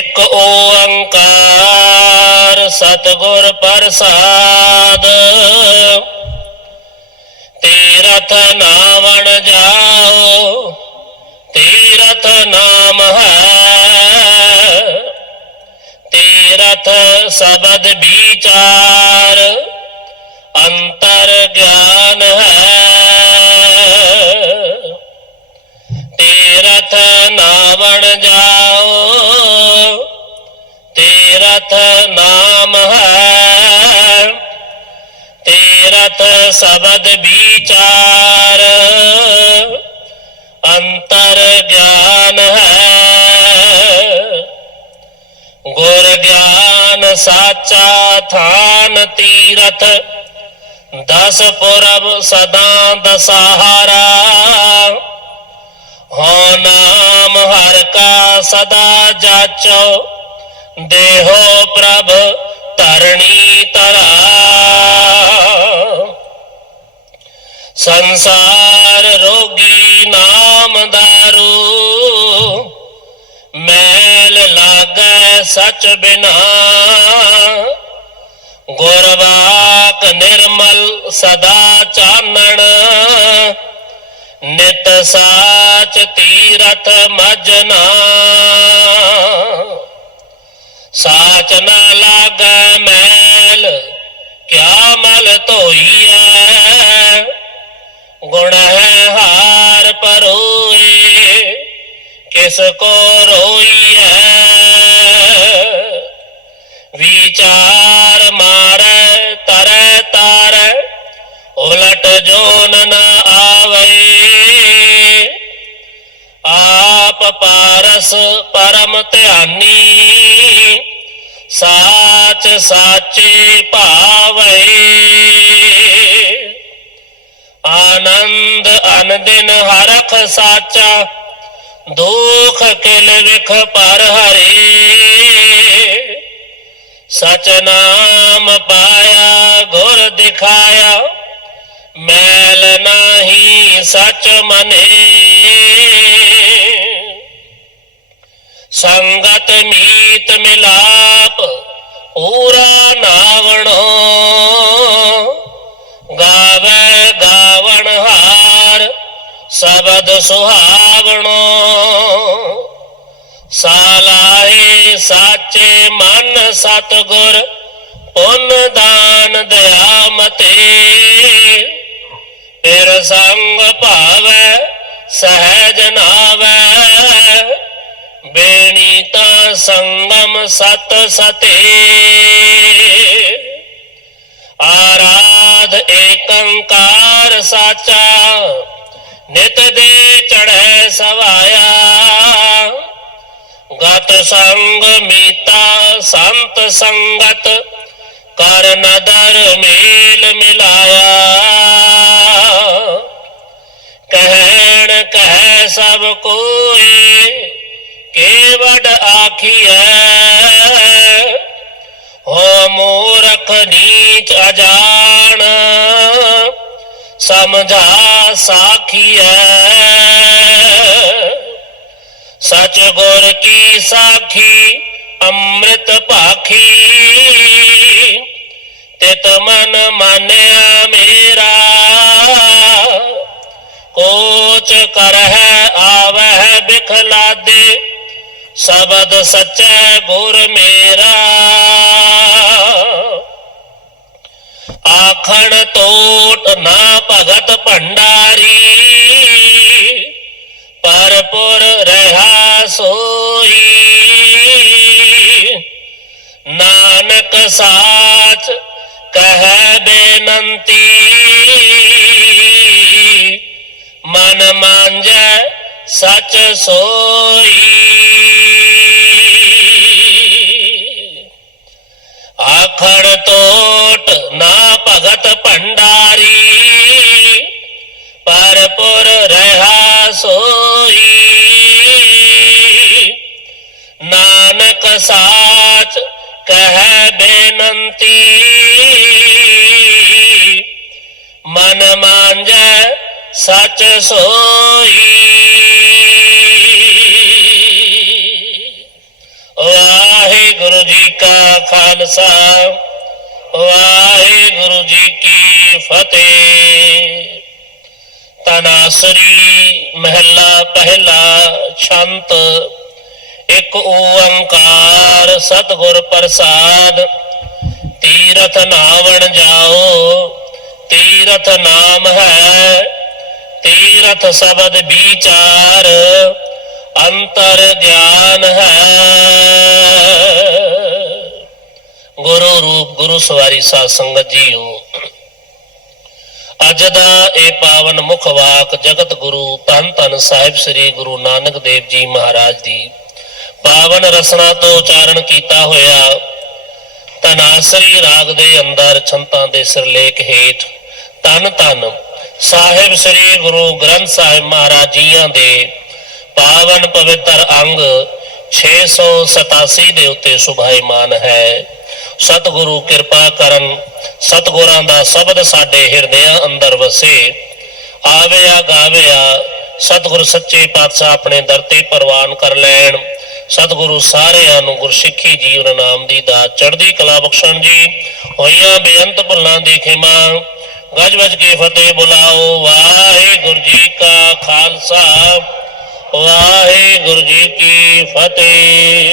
ਇੱਕ ਓੰਕਾਰ ਸਤਿਗੁਰ ਪ੍ਰਸਾਦ। ਤੀਰਥ ਨਾਵਣ ਜਾਓ, ਤੀਰਥ ਨਾਮ ਹੈ। ਤੀਰਥ ਸ਼ਬਦ ਵਿਚਾਰ, ਅੰਤਰ ਗਿਆਨ ਹੈ। ਤੀਰਥ ਨਾਵਣ ਜਾਓ ਤੀਰਥ ਨਾਮ ਹੈ। ਤੀਰਥ ਸ਼ਬਦ ਵਿਚਾਰ, ਅੰਤਰ ਗਿਆਨ ਹੈ। ਗੁਰ ਗਿਆਨ ਸਾਚਾ ਥਾਨ ਤੀਰਥ, ਦਸ ਪੁਰਬ ਸਦਾ ਦਸਹਾਰਾ। ਹੋ ਨਾਮ ਹਰ ਕਾ ਸਦਾ ਜਾਚੋ, ਦੇਹੋ ਪ੍ਰਭ ਧਰਣੀ ਤਰਾ ਸੰਸਾਰ ਰੋਗੀ ਨਾਮ ਦਾਰੂ, ਮੈਲ ਲਾਗੈ ਸਚ ਬਿਨਾ। ਗੁਰਵਾਕ ਨਿਰਮਲ ਸਦਾ ਚਾਨਣ ਨਿਤ ਸਾਚ ਤੀਰਥ ਮਜਨਾ ਸਾਚ ਨ ਲਾਗੈ ਮੈਲ ਕਿਆ ਮਲ ਧੋਈਐ ਗੁਣ ਹੈ ਹਾਰ ਪਰੋਏ ਕਿਸ ਕੋ ਰੋਈਐ ਵਿਚਾਰ ਮਾਰੈ ਤਰੈ ਤਾਰੈ ਉਲਟ ਜੋਨ ਨ ਆਵੇ। ਆਪ ਪਾਰਸ ਪਰਮ ਧਿਆਨੀ, ਸਾਚ ਸਾਚੇ ਭਾਵੇ। ਆਨੰਦ ਅਨਦਿਨ ਹਰਖ ਸਾਚਾ, ਦੁਖ ਕਿਲ ਵਿਖ ਪਰ ਹਰੇ। ਸਚ ਨਾਮ ਪਾਇਆ, ਗੁਰ ਦਿਖਾਇਆ ਮੈਲ ਨਾਹੀ ਸਚ ਮਨੇ। ਸੰਗਤ ਮੀਤ ਮਿਲਾਪ ਪੂਰਾ ਨਾਵਣੋ। ਗਾਵੇ ਗਾਵਣ ਹਾਰ ਸ਼ਬਦ ਸੁਹਾਵਣੋ। ਸਾਲਾਏ ਸਾਚੇ ਮਨ ਸਤਗੁਰ ਪੁੰਨ ਦਾਨ ਦਇਆ ਮਤੇ। ਫਿਰ ਸੰਗ ਭਾਵੈ, ਸਹਿਜ ਨਾਵੈ। ਬੇਣੀ ਤਾਂ ਸੰਗਮ ਸਤ ਸਤੇ। ਆਰਾਧ ਏਕੰਕਾਰ ਸਾਚਾ, ਨਿਤ ਦੇ ਚੜ੍ਹੈ ਸਵਾਇਆ। ਗਤ ਸੰਗ ਮੀਤਾ ਸੰਤ ਸੰਗਤ ਕਰ ਨਦਰ ਮੇਲ ਮਿਲਾਇਆ। ਕਹਿਣ ਕਹਿ ਸਭ ਕੋਈ ਕੇਵਡ ਆਖੀਐ, ਹੋ ਮੂਰਖ ਨੀਚ ਅਜਾਣ, ਸਮਝਾ ਸਾਖੀਐ। ਸਚ ਗੁਰ ਕੀ ਸਾਖੀ, ਅੰਮ੍ਰਿਤ ਭਾਖੀ। ਤਿਤ ਮਨ ਮਾਨਿਆ ਮੇਰਾ, ਕੋਚ ਕਰਹਿ ਆਵਹਿ ਬਿਖਲਾਦੇ, ਸ਼ਬਦ ਸਚੈ ਗੁਰ ਮੇਰਾ। ਆਖਣ ਤੋਟ ਨਾ ਭਗਤ ਭੰਡਾਰੀ ਪਰਪੁਰ ਰਹਾ ਸੋਈ। ਨਾਨਕ ਸਾਚ ਕਹਿ ਬੇਨੰਤੀ ਮਨ ਮਾਂਜੈ ਸਚ ਸੋਈ ਆਖਣ ਤੋਟ ਨਾ ਭਗਤ ਭੰਡਾਰੀ ਪਰਪੁਰ ਰਹਾ ਸੋਈ ਨਾਨਕ ਸਾਚ ਕਹਿ ਬੇਨੰਤੀ ਮਨ ਮਾਂਜੈ ਸਚ ਸੋਈ ਵਾਹਿਗੁਰੂ ਜੀ ਕਾ ਖਾਲਸਾ ਵਾਹਿਗੁਰੂ ਜੀ ਕੀ ਫਤਿਹ ਤਨਾਸਰੀ ਮਹਿਲਾ ਪਹਿਲਾ ਛੰਤ ਇੱਕ ਓੰਕਾਰ ਸਤਿਗੁਰ ਪ੍ਰਸਾਦ। ਤੀਰਥ ਨਾਵਣ ਜਾਓ, ਤੀਰਥ ਨਾਮ ਹੈ, ਤੀਰਥ ਸ਼ਬਦ ਵਿਚਾਰ, ਅੰਤਰ ਗਿਆਨ ਹੈ। ਗੁਰੂ ਰੂਪ ਗੁਰੂ ਸਵਾਰੀ ਸਾਧ ਸੰਗਤ ਜੀਓ, ਅੱਜ ਦਾ ਇਹ ਪਾਵਨ ਮੁਖ ਵਾਕ ਜਗਤ ਗੁਰੂ ਧੰਨ ਧੰਨ ਸਾਹਿਬ ਸ੍ਰੀ ਗੁਰੂ ਨਾਨਕ ਦੇਵ ਜੀ ਮਹਾਰਾਜ ਦੀ ਪਾਵਨ ਰਸਨਾ ਤੋਂ ਉਚਾਰਨ ਕੀਤਾ ਹੋਇਆ ਤਨਾਸਰੀ ਰਾਗ ਦੇ ਅੰਦਰ ਛੰਤਾਂ ਦੇ ਸਿਰਲੇਖ ਹੇਠ ਧੰਨ ਧੰਨ ਸਾਹਿਬ ਸ੍ਰੀ ਗੁਰੂ ਗ੍ਰੰਥ ਸਾਹਿਬ ਮਹਾਰਾਜ ਜੀਆਂ ਦੇ ਪਾਵਨ ਪਵਿੱਤਰ ਅੰਗ 687 ਦੇ ਉੱਤੇ ਸੁਭਾਈਮਾਨ ਹੈ। ਸਤਿਗੁਰੂ ਕਿਰਪਾ ਕਰਨ ਸਤਿਗੁਰਾਂ ਦਾ ਸ਼ਬਦ ਸਾਡੇ ਹਿਰਦਿਆਂ ਅੰਦਰ ਵਸੇ। ਆਵਿਆ ਗਾਵਿਆ ਸਤਿਗੁਰ ਸੱਚੇ ਪਾਤਸ਼ਾਹ ਆਪਣੇ ਦਰ ਤੇ ਪ੍ਰਵਾਨ ਕਰ ਲੈਣ। ਸਤਿਗੁਰੂ ਸਾਰਿਆਂ ਨੂੰ ਗੁਰਸਿੱਖੀ ਜੀਵਨ ਨਾਮ ਦੀ ਦਾ ਚੜ੍ਹਦੀ ਕਲਾ ਬਖਸ਼ਣ ਜੀ। ਹੋਈਆਂ ਬੇਅੰਤ ਭੁੱਲਾਂ ਦੀ ਖਿਮਾ, ਗਜ ਵਜ ਕੇ ਫਤਿਹ ਬੁਲਾਓ। ਵਾਹਿਗੁਰੂ ਜੀ ਕਾ ਖਾਲਸਾ, ਵਾਹਿਗੁਰੂ ਜੀ ਕੀ ਫਤਿਹ।